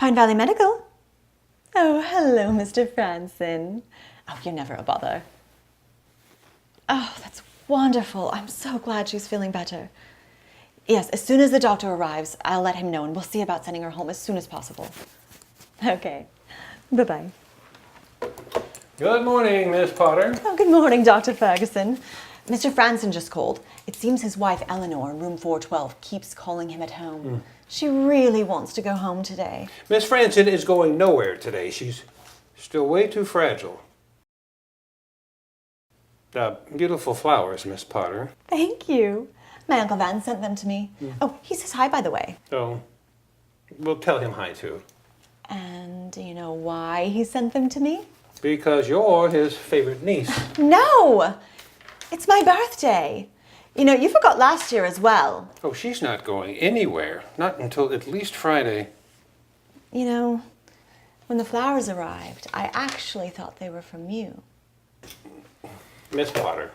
Pine Valley Medical. Oh, hello, Mr. Franson. Oh, you're never a bother. Oh, that's wonderful. I'm so glad she's feeling better. Yes, as soon as the doctor arrives, I'll let him know, and we'll see about sending her home as soon as possible. Okay. Bye-bye. Good morning, Miss Potter. Oh, good morning, Dr. Ferguson. Mr. Franson just called. It seems his wife, Eleanor, in room 412, keeps calling him at home. She really wants to go home today. Miss Franson is going nowhere today. She's still way too fragile. Beautiful flowers, Miss Potter. Thank you. My Uncle Van sent them to me. Oh, he says hi, by the way. Oh, we'll tell him hi, too. And do you know why he sent them to me? Because you're his favorite niece. No! It's my birthday. You know, you forgot last year as well. Oh, she's not going anywhere. Not until at least Friday. You know, when the flowers arrived, I actually thought they were from you. Miss Potter,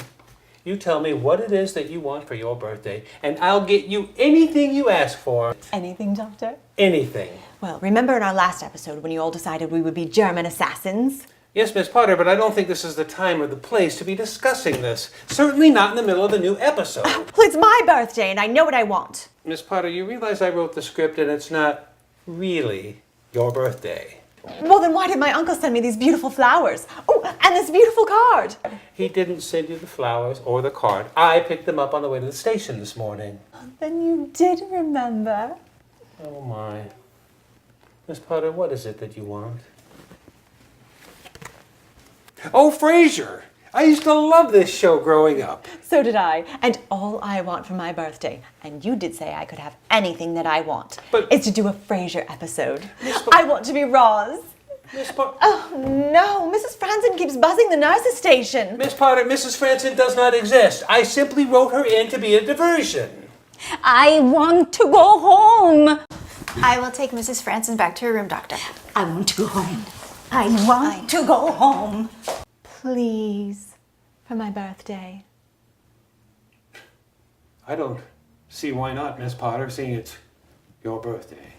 you tell me what it is that you want for your birthday, and I'll get you anything you ask for. Anything, Doctor? Anything. Well, remember in our last episode when you all decided we would be German assassins? Yes, Miss Potter, but I don't think this is the time or the place to be discussing this. Certainly not in the middle of a new episode. Well, it's my birthday and I know what I want. Miss Potter, you realize I wrote the script and it's not really your birthday. Well, then why did my uncle send me these beautiful flowers? Oh, and this beautiful card. He didn't send you the flowers or the card. I picked them up on the way to the station this morning. Then you did remember. Oh, my. Miss Potter, what is it that you want? Oh, Frazier! I used to love this show growing up. So did I. And all I want for my birthday, and you did say I could have anything that I want, is to do a Frasier episode. I want to be Roz. Miss Potter. Oh, no. Mrs. Franson keeps buzzing the nurse's station. Miss Potter, Mrs. Franson does not exist. I simply wrote her in to be a diversion. I want to go home. I will take Mrs. Franson back to her room, Doctor. I want to go home. I want to go home. Please, for my birthday. I don't see why not, Miss Potter, seeing it's your birthday.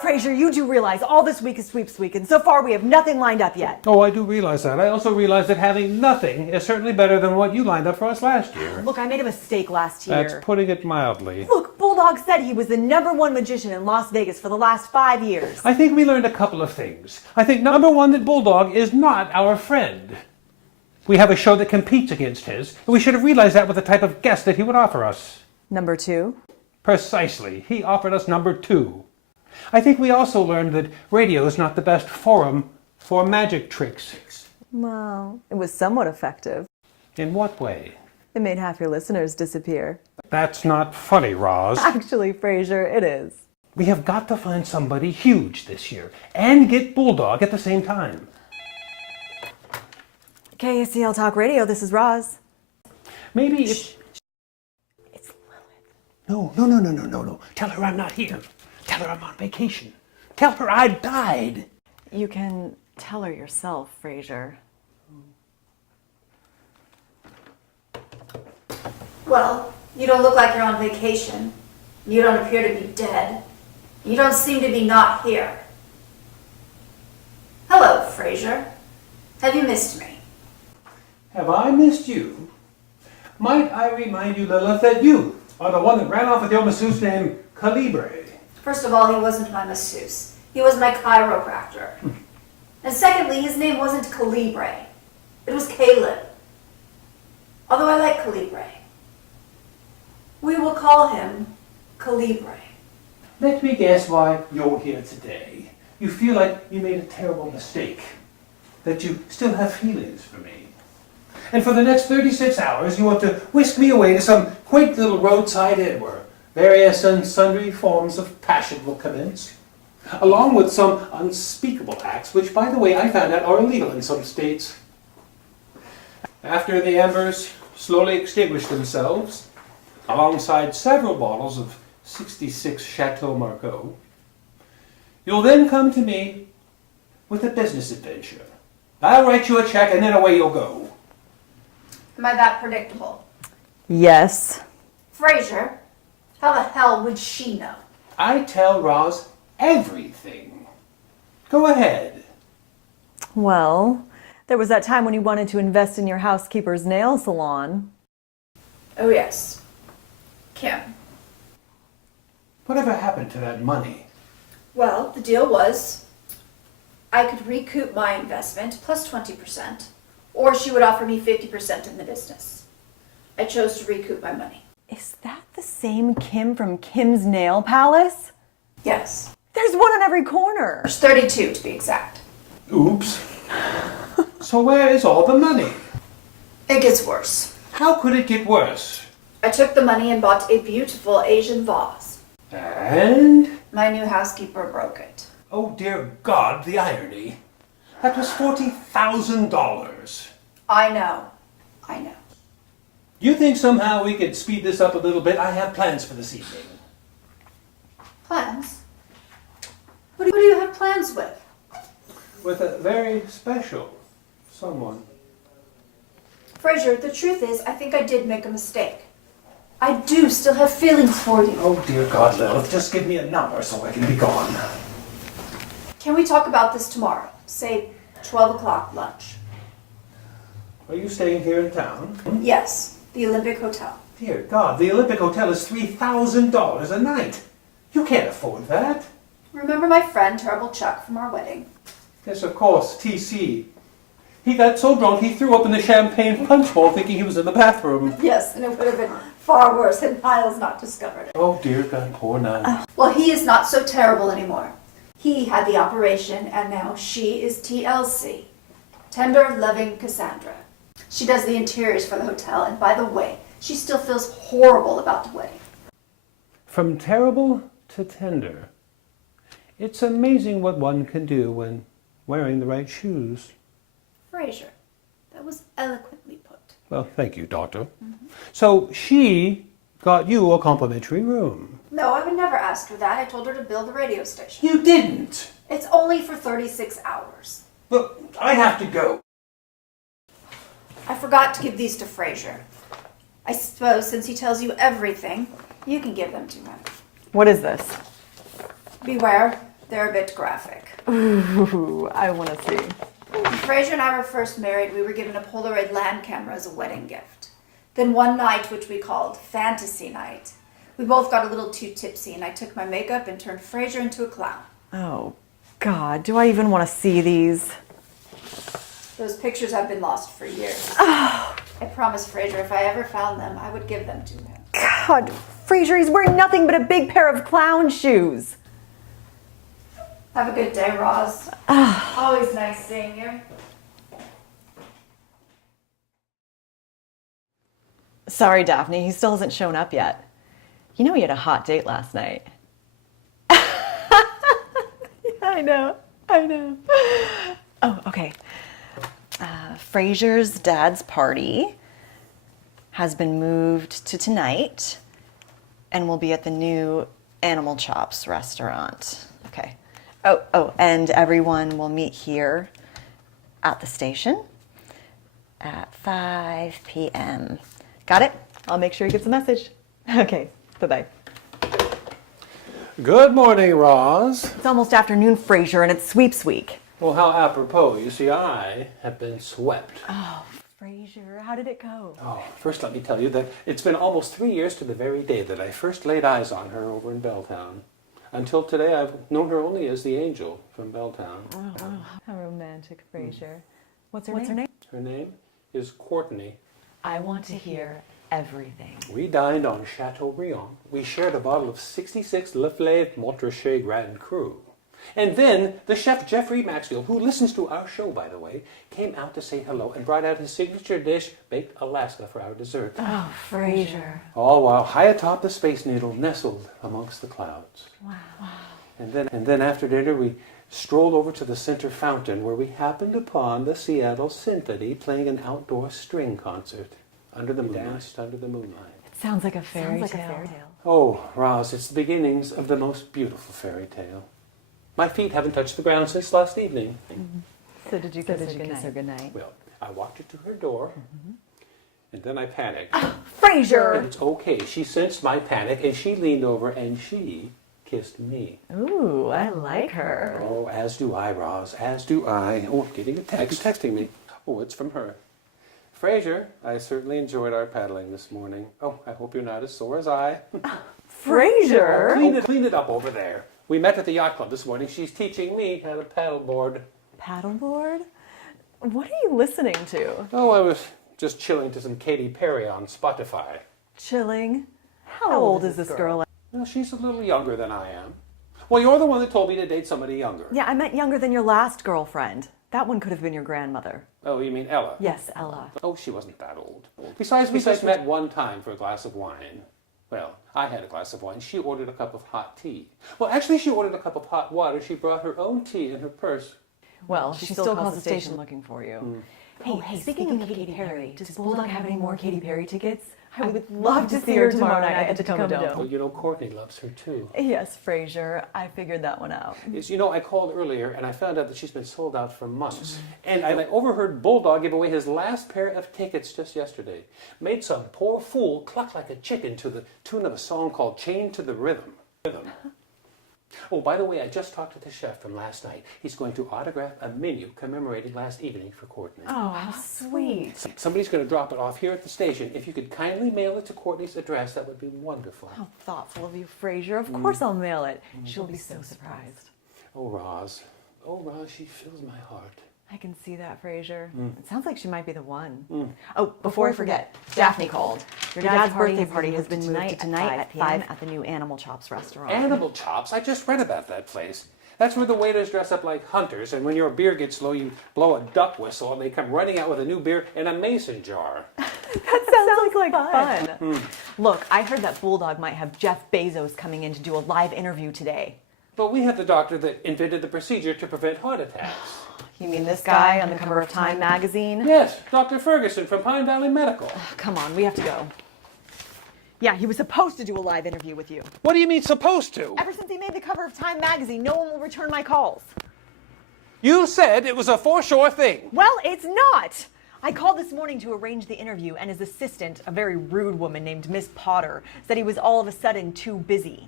Frazier, you do realize all this week is sweeps week, and so far we have nothing lined up yet. Oh, I do realize that. I also realize that having nothing is certainly better than what you lined up for us last year. Look, I made a mistake last year. That's putting it mildly. Look, Bulldog said he was the #1 magician in Las Vegas for the last 5 years. I think we learned a couple of things. I think number one, that Bulldog is not our friend. We have a show that competes against his, and we should have realized that with the type of guest that he would offer us. Number 2? Precisely. He offered us number 2. I think we also learned that radio is not the best forum for magic tricks. Well, it was somewhat effective. In what way? It made half your listeners disappear. That's not funny, Roz. Actually, Frazier, it is. We have got to find somebody huge this year and get Bulldog at the same time. KSCL Talk Radio, this is Roz. Maybe if... It's Lilith. No. Tell her I'm not here. Tell her I'm on vacation. Tell her I died. You can tell her yourself, Frazier. Well, you don't look like you're on vacation. You don't appear to be dead. You don't seem to be not here. Hello, Frazier. Have you missed me? Have I missed you? Might I remind you, Lilith, that you are the one that ran off with your masseuse named Calibre. First of all, he wasn't my masseuse. He was my chiropractor. And secondly, his name wasn't Calibre. It was Caleb. Although I like Calibre. We will call him Calibre. Let me guess why you're here today. You feel like you made a terrible mistake. That you still have feelings for me. And for the next 36 hours, you want to whisk me away to some quaint little roadside inn where various and sundry forms of passion will commence, along with some unspeakable acts, which, by the way, I found out are illegal in some states. After the embers slowly extinguish themselves, alongside several bottles of 66 Chateau Margaux, you'll then come to me with a business adventure. I'll write you a check and then away you'll go. Am I that predictable? Yes. Frazier, how the hell would she know? I tell Roz everything. Go ahead. Well, there was that time when you wanted to invest in your housekeeper's nail salon. Oh yes. Kim. Whatever happened to that money? Well, the deal was I could recoup my investment plus 20%, or she would offer me 50% in the business. I chose to recoup my money. Is that the same Kim from Kim's Nail Palace? Yes. There's one on every corner. There's 32 to be exact. Oops. So where is all the money? It gets worse. How could it get worse? I took the money and bought a beautiful Asian vase. And? My new housekeeper broke it. Oh dear God, the irony. That was $40,000. I know. You think somehow we could speed this up a little bit? I have plans for this evening. Plans? Who do you have plans with? With a very special someone. Frazier, the truth is, I think I did make a mistake. I do still have feelings for you. Oh dear God, Lilith, just give me a number so I can be gone. Can we talk about this tomorrow? Say 12 o'clock lunch. Are you staying here in town? Yes, the Olympic Hotel. Dear God, the Olympic Hotel is $3,000 a night. You can't afford that. Remember my friend, Terrible Chuck, from our wedding? Yes, of course, TC. He got so drunk he threw up in the champagne punch bowl thinking he was in the bathroom. Yes, and it would have been far worse had Niles not discovered it. Oh dear God, poor Niles. Well, he is not so terrible anymore. He had the operation, and now she is TLC. Tender, loving Cassandra. She does the interiors for the hotel, and by the way, she still feels horrible about the wedding. From terrible to tender. It's amazing what one can do when wearing the right shoes. Frazier, that was eloquently put. Well, thank you, Doctor. So she got you a complimentary room. No, I would never ask her that. I told her to build a radio station. You didn't. It's only for 36 hours. Look, I have to go. I forgot to give these to Frazier. I suppose since he tells you everything, you can give them to him. What is this? Beware, they're a bit graphic. Ooh, I want to see. When Frazier and I were first married, we were given a Polaroid land camera as a wedding gift. Then one night, which we called Fantasy Night, we both got a little too tipsy, and I took my makeup and turned Frazier into a clown. Oh, God, do I even want to see these? Those pictures have been lost for years. I promised Frazier if I ever found them, I would give them to him. God, Frazier, he's wearing nothing but a big pair of clown shoes. Have a good day, Roz. Always nice seeing you. Sorry, Daphne, he still hasn't shown up yet. You know he had a hot date last night. I know. Oh, okay. Frazier's dad's party has been moved to tonight and will be at the new Animal Chops restaurant. Okay. Oh, and everyone will meet here at the station at 5 p.m. Got it? I'll make sure he gets the message. Okay, bye-bye. Good morning, Roz. It's almost afternoon, Frazier, and it's sweeps week. Well, how apropos. You see, I have been swept. Oh, Frazier, how did it go? Oh, first let me tell you that it's been almost 3 years to the very day that I first laid eyes on her over in Belltown. Until today, I've known her only as the Angel from Belltown. Oh, how romantic, Frazier. What's her name? Her name is Courtney. I want to hear everything. We dined on Chateaubriand. We shared a bottle of 66 Lafleur Montrachet Grand Cru. And then the chef Jeffrey Maxfield, who listens to our show, by the way, came out to say hello and brought out his signature dish, baked Alaska, for our dessert. Oh, Frazier. All while high atop the Space Needle, nestled amongst the clouds. Wow. And then after dinner, we strolled over to the center fountain, where we happened upon the Seattle Symphony playing an outdoor string concert under the moonlight. It sounds like a fairy tale. Oh, Roz, it's the beginnings of the most beautiful fairy tale. My feet haven't touched the ground since last evening. So did you kiss her goodnight? Well, I walked her to her door, And then I panicked. Frazier! And it's okay. She sensed my panic, and she leaned over, and she kissed me. Ooh, I like her. Oh, as do I, Roz. As do I. Oh, I'm getting a text. Who's texting me? Oh, it's from her. Frazier, I certainly enjoyed our paddling this morning. Oh, I hope you're not as sore as I. Frazier? Clean it up over there. We met at the yacht club this morning. She's teaching me how to paddleboard. Paddleboard? What are you listening to? Oh, I was just chilling to some Katy Perry on Spotify. Chilling? How old is this girl? Well, she's a little younger than I am. Well, you're the one that told me to date somebody younger. Yeah, I meant younger than your last girlfriend. That one could have been your grandmother. Oh, you mean Ella? Yes, Ella. Oh, she wasn't that old. Besides, we just met one time for a glass of wine. Well, I had a glass of wine. She ordered a cup of hot tea. Well, actually, she ordered a cup of hot water. She brought her own tea in her purse. Well, she still calls the station looking for you. Hey, speaking of Katy Perry, does Bulldog have any more Katy Perry tickets? I would love to see her tomorrow night at the Tacoma Dome. Well, you know, Courtney loves her, too. Yes, Frazier, I figured that one out. Yes, you know, I called earlier, and I found out that she's been sold out for months. And I overheard Bulldog give away his last pair of tickets just yesterday. Made some poor fool cluck like a chicken to the tune of a song called Chained to the Rhythm. Oh, by the way, I just talked to the chef from last night. He's going to autograph a menu commemorating last evening for Courtney. Oh, how sweet. Somebody's going to drop it off here at the station. If you could kindly mail it to Courtney's address, that would be wonderful. How thoughtful of you, Frazier. Of course I'll mail it. She'll be so surprised. Oh, Roz. Oh, Roz, she fills my heart. I can see that, Frazier. It sounds like she might be the one. Oh, before I forget, Daphne called. Your dad's birthday party has been moved to tonight at 5 at the new Animal Chops restaurant. Animal Chops? I just read about that place. That's where the waiters dress up like hunters, and when your beer gets low, you blow a duck whistle, and they come running out with a new beer in a mason jar. That sounds like fun. Look, I heard that Bulldog might have Jeff Bezos coming in to do a live interview today. But we have the doctor that invented the procedure to prevent heart attacks. You mean this guy on the cover of Time magazine? Yes, Dr. Ferguson from Pine Valley Medical. Come on, we have to go. Yeah, he was supposed to do a live interview with you. What do you mean supposed to? Ever since he made the cover of Time magazine, no one will return my calls. You said it was a for-sure thing. Well, it's not. I called this morning to arrange the interview, and his assistant, a very rude woman named Miss Potter, said he was all of a sudden too busy.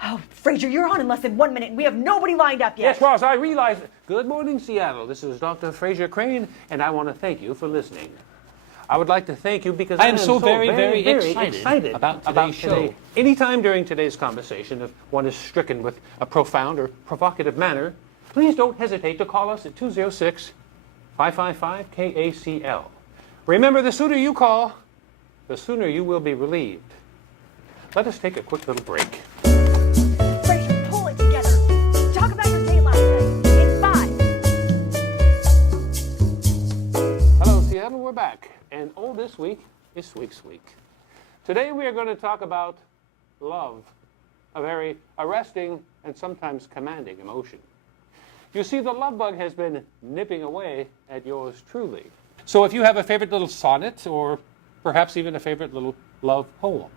Oh, Frazier, you're on in less than 1 minute, and we have nobody lined up yet. Yes, Ross, I realize. Good morning, Seattle. This is Dr. Frazier Crane, and I want to thank you for listening. I would like to thank you because I am so very, very excited about today's show. Anytime during today's conversation, if one is stricken with a profound or provocative manner, please don't hesitate to call us at 206-555-KACL. Remember, the sooner you call, the sooner you will be relieved. Let us take a quick little break. Frazier, pull it together. Talk about your date last night. It's 5. Hello, Seattle. We're back. And this week is Sweek's Week. Today we are going to talk about love, a very arresting and sometimes commanding emotion. You see, the love bug has been nipping away at yours truly. So if you have a favorite little sonnet or perhaps even a favorite little love poem,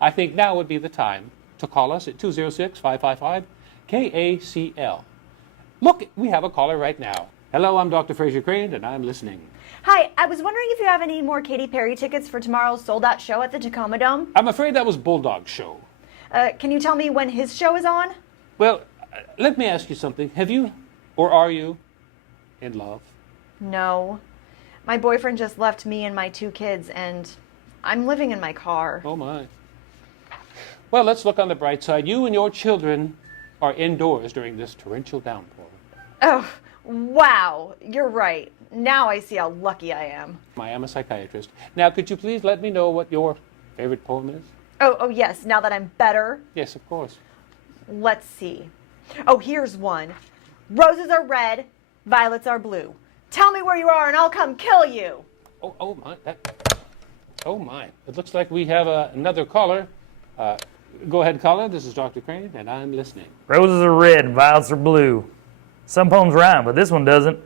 I think now would be the time to call us at 206-555-KACL. Look, we have a caller right now. Hello, I'm Dr. Frazier Crane, and I'm listening. Hi, I was wondering if you have any more Katy Perry tickets for tomorrow's sold-out show at the Tacoma Dome. I'm afraid that was Bulldog's show. Can you tell me when his show is on? Well, let me ask you something. Have you, or are you, in love? No. My boyfriend just left me and my 2 kids, and I'm living in my car. Oh, my. Well, let's look on the bright side. You and your children are indoors during this torrential downpour. Oh, wow. You're right. Now I see how lucky I am. I am a psychiatrist. Now, could you please let me know what your favorite poem is? Oh, yes. Now that I'm better, Yes, of course. let's see. Oh, here's one. Roses are red, violets are blue. Tell me where you are and I'll come kill you. Oh my. Oh, my. It looks like we have another caller. Go ahead, caller. This is Dr. Crane, and I'm listening. Roses are red and violets are blue. Some poems rhyme, but this one doesn't.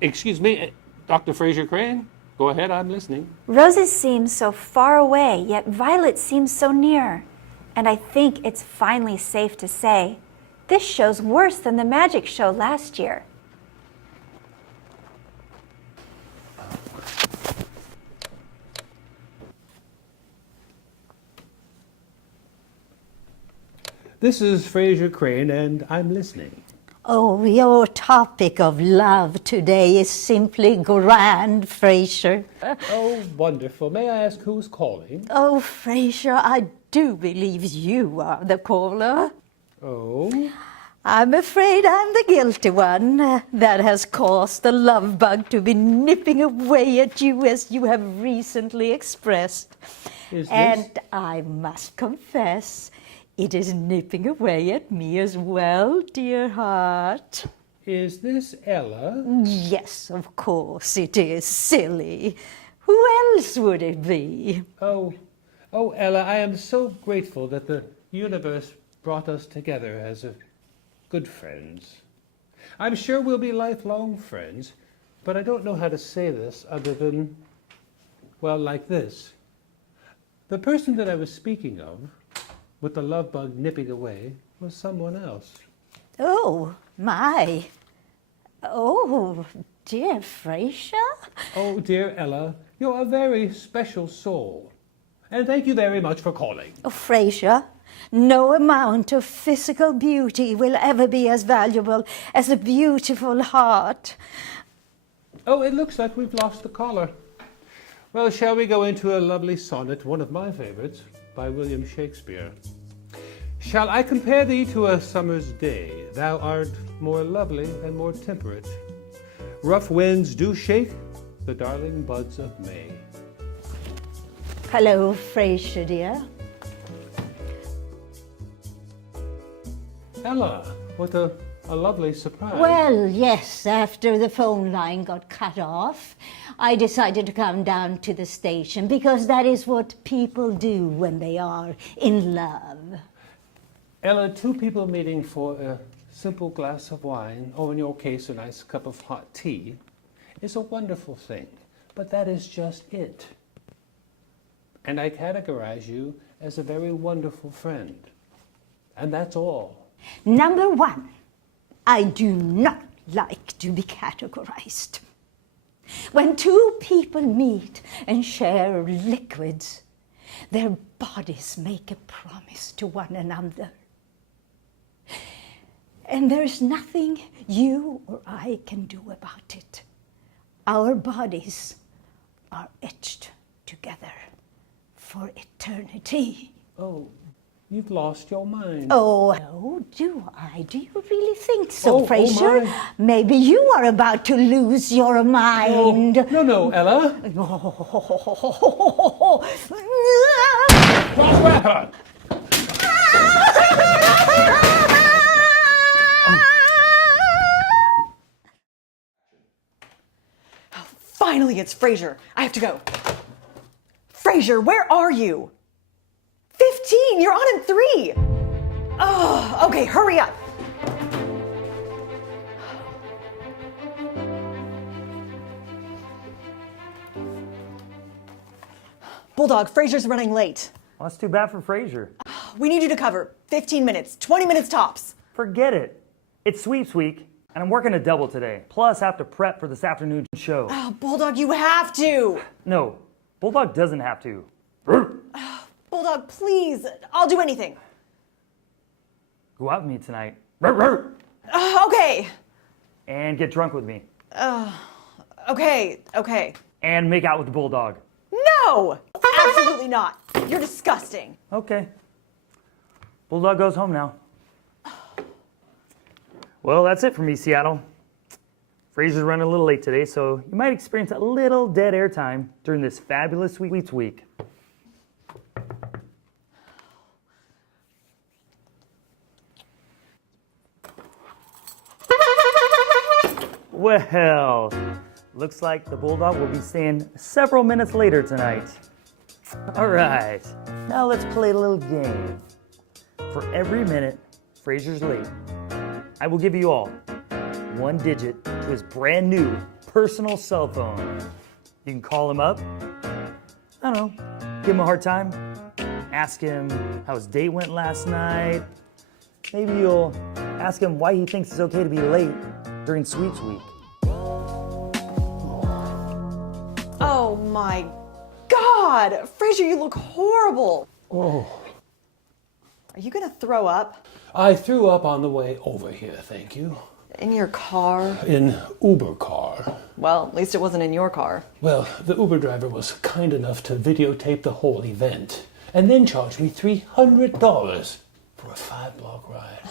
Excuse me, Dr. Frazier Crane? Go ahead, I'm listening. Roses seem so far away, yet violets seem so near. And I think it's finally safe to say, this show's worse than the magic show last year. This is Frazier Crane, and I'm listening. Oh, your topic of love today is simply grand, Frasier. Oh, wonderful. May I ask who's calling? Oh, Frasier, I do believe you are the caller. Oh? I'm afraid I'm the guilty one that has caused the love bug to be nipping away at you as you have recently expressed. And I must confess, it is nipping away at me as well, dear heart. Is this Ella? Yes, of course it is, silly. Who else would it be? Oh, Ella, I am so grateful that the universe brought us together as good friends. I'm sure we'll be lifelong friends, but I don't know how to say this other than, well, like this. The person that I was speaking of, with the love bug nipping away, was someone else. Oh, my. Oh, dear Frasier. Oh, dear Ella, you're a very special soul. And thank you very much for calling. Oh, Frasier, no amount of physical beauty will ever be as valuable as a beautiful heart. Oh, it looks like we've lost the caller. Well, shall we go into a lovely sonnet, one of my favorites, by William Shakespeare? Shall I compare thee to a summer's day? Thou art more lovely and more temperate. Rough winds do shake the darling buds of May. Hello, Frasier, dear. Ella, what a lovely surprise. Well, yes, after the phone line got cut off, I decided to come down to the station because that is what people do when they are in love. Ella, two people meeting for a simple glass of wine, or in your case, a nice cup of hot tea, is a wonderful thing. But that is just it. And I categorize you as a very wonderful friend. And that's all. Number one, I do not like to be categorized. When two people meet and share liquids, their bodies make a promise to one another. And there's nothing you or I can do about it. Our bodies are etched together for eternity. Oh, you've lost your mind. Oh, no, do I? Do you really think so, Oh, Frasier? my. Maybe you are about to lose your mind. No, Ella. Finally, it's Frazier. I have to go. Frazier, where are you? 15, you're on in 3. Oh, okay, hurry up. Bulldog, Frazier's running late. Well, that's too bad for Frazier. We need you to cover 15 minutes, 20 minutes tops. Forget it. It's sweeps week, and I'm working a double today. Plus, I have to prep for this afternoon show. Oh, Bulldog, you have to. No, Bulldog doesn't have to. Bulldog, please. I'll do anything. Go out with me tonight. Okay. And get drunk with me. Okay. And make out with the Bulldog. No! Absolutely not. You're disgusting. Okay. Bulldog goes home now. Well, that's it for me, Seattle. Frazier's running a little late today, so you might experience a little dead air time during this fabulous Sweets week. Well, looks like the Bulldog will be staying several minutes later tonight. All right, now let's play a little game. For every minute Frazier's late, I will give you all 1 digit to his brand new personal cell phone. You can call him up, I don't know, give him a hard time, ask him how his date went last night. Maybe you'll ask him why he thinks it's okay to be late during Sweets Week. Oh my God! Frazier, you look horrible. Oh, Are you gonna throw up? I threw up on the way over here, thank you. In your car? In Uber car. Well, at least it wasn't in your car. Well, the Uber driver was kind enough to videotape the whole event and then charged me $300 for a 5-block ride.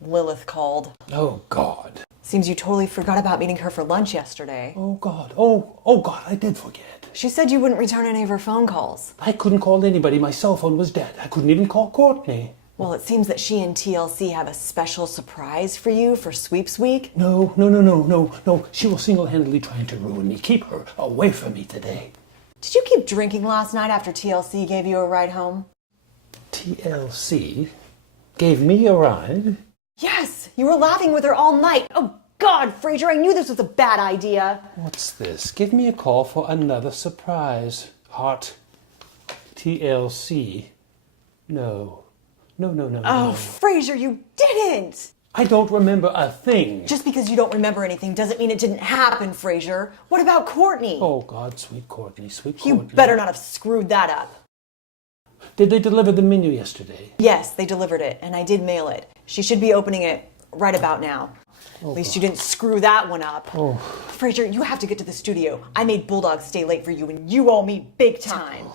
Lilith called. Oh, God. Seems you totally forgot about meeting her for lunch yesterday. Oh, God. Oh, God, I did forget. She said you wouldn't return any of her phone calls. I couldn't call anybody. My cell phone was dead. I couldn't even call Courtney. Well, it seems that she and TLC have a special surprise for you for Sweeps Week. No. She will single-handedly try to ruin me. Keep her away from me today. Did you keep drinking last night after TLC gave you a ride home? TLC gave me a ride? Yes, you were laughing with her all night. Oh, God, Frazier, I knew this was a bad idea. What's this? Give me a call for another surprise. Heart. TLC. No. Oh, Frazier, you didn't! I don't remember a thing. Just because you don't remember anything doesn't mean it didn't happen, Frazier. What about Courtney? Oh, God, sweet Courtney. You better not have screwed that up. Did they deliver the menu yesterday? Yes, they delivered it, and I did mail it. She should be opening it right about now. At least you didn't screw that one up. Oh. Frazier, you have to get to the studio. I made Bulldog stay late for you, and you owe me big time.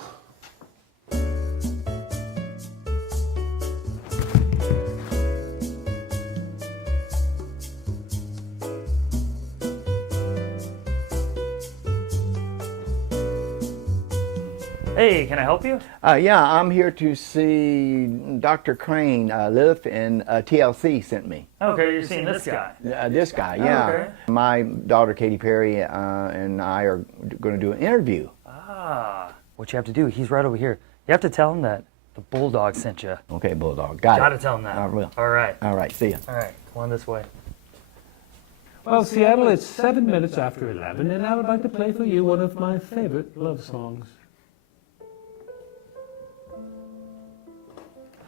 Hey, can I help you? Yeah, I'm here to see Dr. Crane. Lilith and TLC sent me. Okay, you're seeing this guy. This guy, yeah. Okay. My daughter Katy Perry and I are going to do an interview. Ah, what you have to do, he's right over here. You have to tell him that the Bulldog sent you. Okay, Bulldog, got it. Gotta tell him that. I will. All right. All right, see ya. All right, come on this way. Well, Seattle, it's 7 minutes after 11, and I would like to play for you one of my favorite love songs.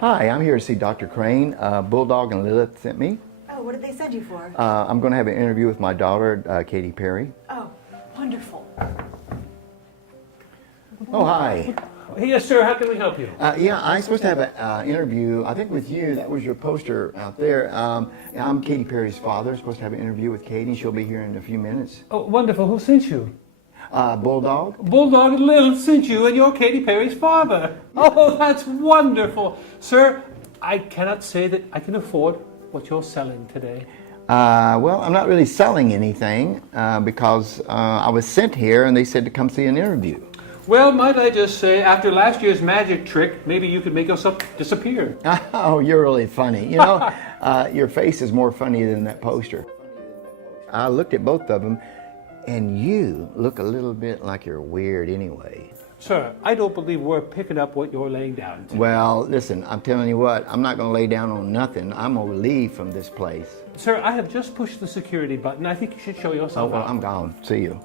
Hi, I'm here to see Dr. Crane. Bulldog and Lilith sent me. Oh, what did they send you for? I'm going to have an interview with my daughter, Katy Perry. Oh, wonderful. Oh, hi. Yes, sir, how can we help you? Yeah, I'm supposed to have an interview, I think with you. That was your poster out there. I'm Katy Perry's father. Supposed to have an interview with Katy. She'll be here in a few minutes. Oh, wonderful. Who sent you? Bulldog. Bulldog and Lilith sent you, and you're Katy Perry's father. Oh, that's wonderful. Sir, I cannot say that I can afford what you're selling today. Well, I'm not really selling anything because I was sent here and they said to come see an interview. Well, might I just say, after last year's magic trick, maybe you could make yourself disappear. Oh, you're really funny. You know, your face is more funny than that poster. I looked at both of them, and you look a little bit like you're weird anyway. Sir, I don't believe we're picking up what you're laying down to. Well, listen, I'm telling you what, I'm not going to lay down on nothing. I'm going to leave from this place. Sir, I have just pushed the security button. I think you should show Oh, yourself well, out. I'm gone. See you.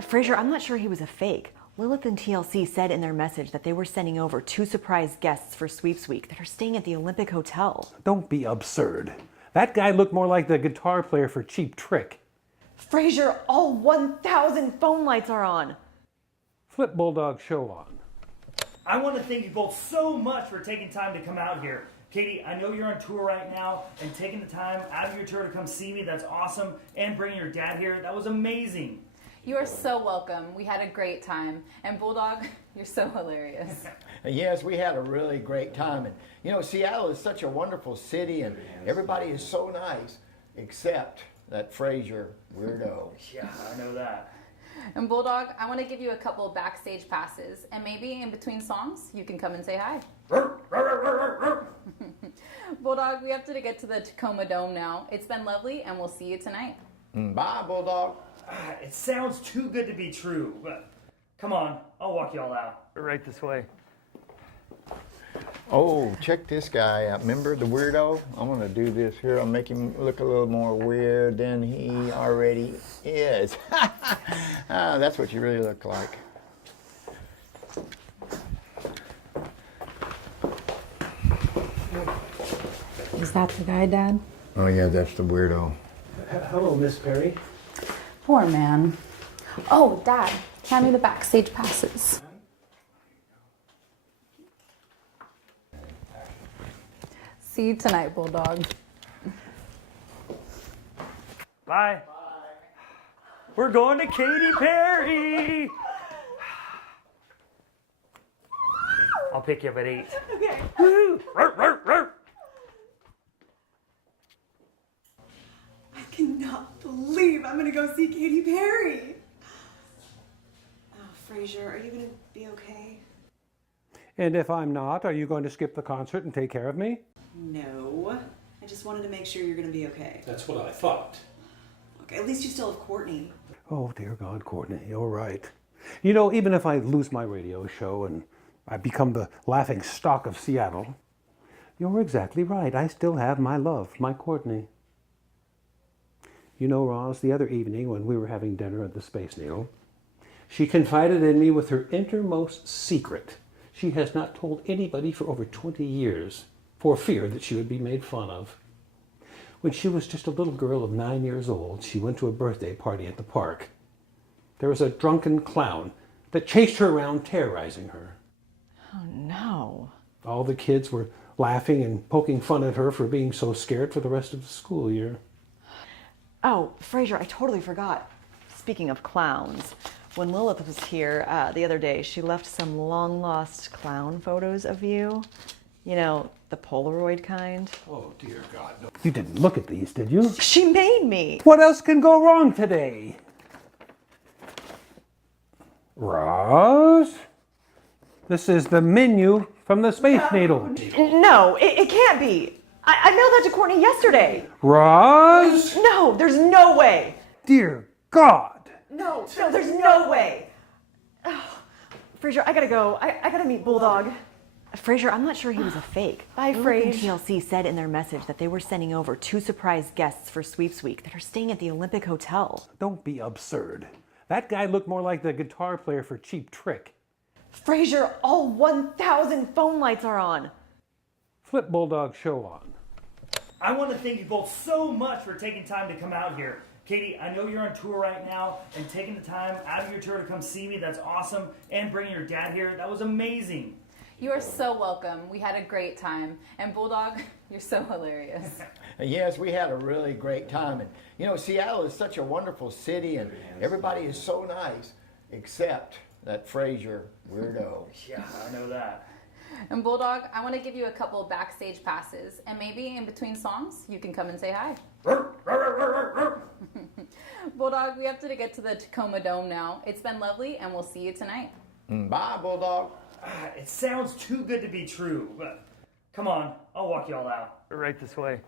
Frazier, I'm not sure he was a fake. Lilith and TLC said in their message that they were sending over 2 surprise guests for Sweeps Week that are staying at the Olympic Hotel. Don't be absurd. That guy looked more like the guitar player for Cheap Trick. Frazier, all 1,000 phone lights are on. Flip Bulldog show on. I want to thank you both so much for taking time to come out here. Katie, I know you're on tour right now, and taking the time out of your tour to come see me, that's awesome. And bringing your dad here, that was amazing. You are so welcome. We had a great time. And Bulldog, you're so hilarious. Yes, we had a really great time. And, you know, Seattle is such a wonderful city, and everybody is so nice, except that Frazier weirdo. Yeah, I know that. And Bulldog, I want to give you a couple of backstage passes. And maybe in between songs, you can come and say hi. Bulldog, we have to get to the Tacoma Dome now. It's been lovely, and we'll see you tonight. Bye, Bulldog. It sounds too good to be true, but come on, I'll walk y'all out. Right this way. Oh, check this guy out. Remember the weirdo? I want to do this here. I'll make him look a little more weird than he already is. That's what you really look like. Is that the guy, Dad? Oh, yeah, that's the weirdo. Hello, Miss Perry. Poor man. Oh, Dad, hand me the backstage passes. See you tonight, Bulldog. Bye. We're going to Katy Perry. I'll pick you up at 8. Okay. Woo! Ruff, ruff, ruff. I cannot believe I'm gonna go see Katy Perry. Oh, Frazier, are you gonna be okay? And if I'm not, are you going to skip the concert and take care of me? No. I just wanted to make sure you're gonna be okay. That's what I thought. Okay, at least you still have Courtney. Oh, dear God, Courtney, you're right. You know, even if I lose my radio show and I become the laughing stock of Seattle, you're exactly right. I still have my love, my Courtney. You know, Roz, the other evening when we were having dinner at the Space Needle, she confided in me with her innermost secret. She has not told anybody for over 20 years for fear that she would be made fun of. When she was just a little girl of 9 years old, she went to a birthday party at the park. There was a drunken clown that chased her around, terrorizing her. Oh, no. All the kids were laughing and poking fun at her for being so scared for the rest of the school year. Oh, Frazier, I totally forgot. Speaking of clowns, when Lilith was here the other day, she left some long-lost clown photos of you. You know, the Polaroid kind. Oh, dear God, no. You didn't look at these, did you? She made me. What else can go wrong today? Roz? This is the menu from the Space Needle. No, it can't be. I mailed that to Courtney yesterday. Roz? No, there's no way. Dear God. No, there's no way. Oh, Frazier, I gotta go. I gotta meet Bulldog. Frazier, I'm not sure he was a fake. Bye, Frazier. TLC said in their message that they were sending over 2 surprise guests for Sweeps Week that are staying at the Olympic Hotel. Don't be absurd. That guy looked more like the guitar player for Cheap Trick. Frazier, all 1,000 phone lights are on. Flip Bulldog show on. I want to thank you both so much for taking time to come out here. Katie, I know you're on tour right now, and taking the time out of your tour to come see me, that's awesome. And bringing your dad here, that was amazing. You are so welcome. We had a great time. And Bulldog, you're so hilarious. Yes, we had a really great time. And, you know, Seattle is such a wonderful city, and everybody is so nice, except that Frazier weirdo. Yeah, I know that. And Bulldog, I want to give you a couple of backstage passes. And maybe in between songs, you can come and say hi. Bulldog, we have to get to the Tacoma Dome now. It's been lovely, and we'll see you tonight. Bye, Bulldog. It sounds too good to be true, but come on, I'll walk y'all out. Right this way.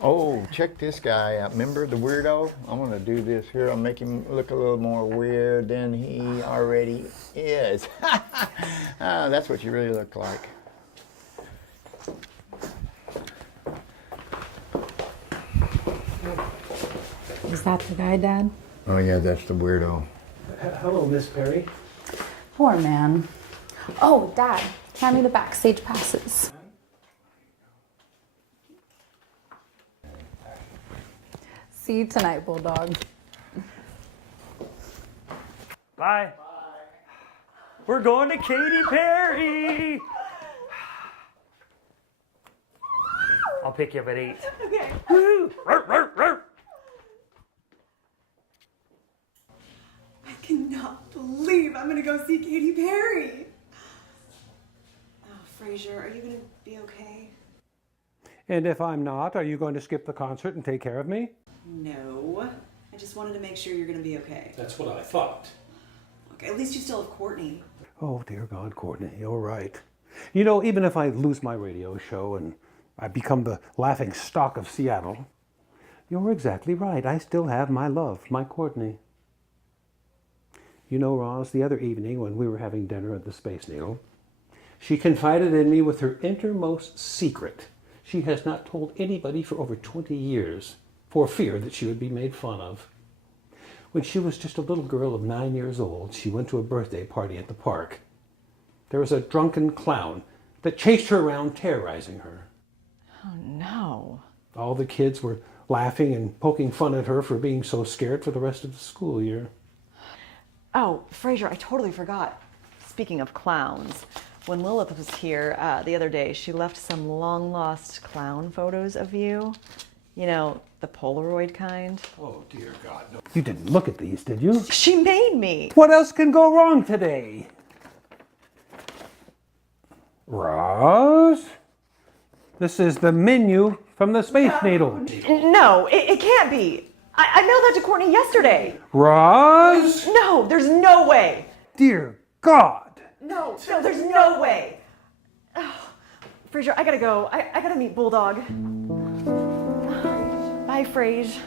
Oh, check this guy out. Remember the weirdo? I'm going to do this here. I'll make him look a little more weird than he already is. That's what you really look like. Is that the guy, Dad? Oh, yeah, that's the weirdo. Hello, Miss Perry. Poor man. Oh, Dad, hand me the backstage passes. See you tonight, Bulldog. Bye. We're going to Katy Perry. I'll pick you up at 8. Okay. Woo! Ruff, ruff, ruff. I cannot believe I'm gonna go see Katy Perry. Oh, Frazier, are you gonna be okay? And if I'm not, are you going to skip the concert and take care of me? No. I just wanted to make sure you're gonna be okay. That's what I thought. Okay, at least you still have Courtney. Oh, dear God, Courtney, you're right. You know, even if I lose my radio show and I become the laughing stock of Seattle, you're exactly right. I still have my love, my Courtney. You know, Roz, the other evening when we were having dinner at the Space Needle, she confided in me with her innermost secret. She has not told anybody for over 20 years for fear that she would be made fun of. When she was just a little girl of 9 years old, she went to a birthday party at the park. There was a drunken clown that chased her around, terrorizing her. Oh, no. All the kids were laughing and poking fun at her for being so scared for the rest of the school year. Oh, Frazier, I totally forgot. Speaking of clowns, when Lilith was here the other day, she left some long-lost clown photos of you. You know, the Polaroid kind. Oh, dear God. No. You didn't look at these, did you? She made me. What else can go wrong today? Roz? This is the menu from the Space Needle. No, it can't be. I mailed that to Courtney yesterday. Roz? No, there's no way. Dear God. No, there's no way. Oh, Frazier, I gotta go. I gotta meet Bulldog. Bye, Frage.